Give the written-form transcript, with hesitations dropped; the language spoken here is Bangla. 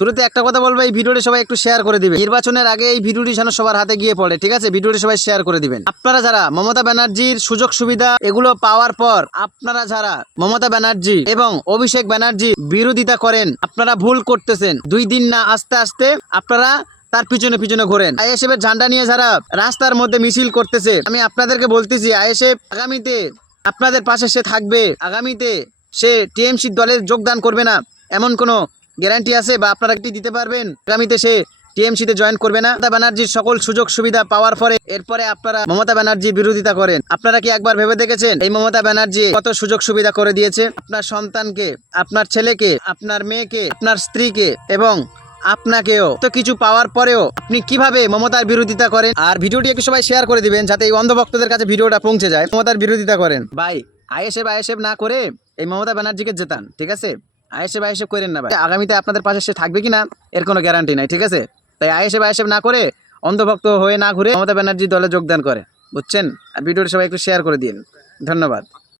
শুরুতে একটা কথা বলবো, এই ভিডিওটি সবাই একটু শেয়ার করে দিবেন। নির্বাচনের আগে এই ভিডিওটি যেন সবার হাতে গিয়ে পড়ে, ঠিক আছে? ভিডিওটি সবাই শেয়ার করে দিবেন। আপনারা যারা মমতা ব্যানার্জির সুযোগ সুবিধা এগুলো পাওয়ার পর আপনারা যারা মমতা ব্যানার্জি এবং অভিষেক ব্যানার্জি বিরোধিতা করেন, আপনারা ভুল করতেছেন। 2 দিন না আস্তে আস্তে আপনারা তার পিছনে পিছনে ঘোরেন। আইএসএফ এর ঝান্ডা নিয়ে যারা রাস্তার মধ্যে মিছিল করতেছে, আমি আপনাদেরকে বলতেছি আইএসএফ আগামীতে আপনাদের পাশে সে থাকবে। আগামীতে সে টিএমসি দলে যোগদান করবে না এমন কোনো গ্যারান্টি আছে বা আপনারা কি দিতে পারবেন? আগামীতে সে টিএমসিতে জয়েন করবে না? মমতা ব্যানার্জির সকল সুযোগ সুবিধা পাওয়ার পরে এরপরে আপনারা মমতা ব্যানার্জির বিরোধিতা করেন। আপনারা কি একবার ভেবে দেখেছেন এই মমতা ব্যানার্জি কত সুযোগ সুবিধা করে দিয়েছে আপনার সন্তানকে, আপনার ছেলেকে, আপনার মেয়েকে, আপনার স্ত্রীকে এবং আপনাকেও? তো কিছু পাওয়ার পরেও আপনি কিভাবে মমতার বিরোধিতা করেন? আর ভিডিওটি একটু সবাই শেয়ার করে দিবেন যাতে এই অন্ধভক্তদের কাছে ভিডিওটা পৌঁছে যায়। মমতার বিরোধিতা করেন ভাই, আইএসএফ না করে এই মমতা ব্যানার্জিকে জেতান, ঠিক আছে? আইএসএফ করেন না ভাই। আগামীতে আপনাদের পাশে সে থাকবে কিনা এর কোনো গ্যারান্টি নাই, ঠিক আছে? তাই আইএসএফ না করে অন্ধভক্ত হয়ে না ঘুরে মমতা ব্যানার্জি দলে যোগদান করে, বুঝছেন? আর ভিডিওটি সবাই একটু শেয়ার করে দিন। ধন্যবাদ।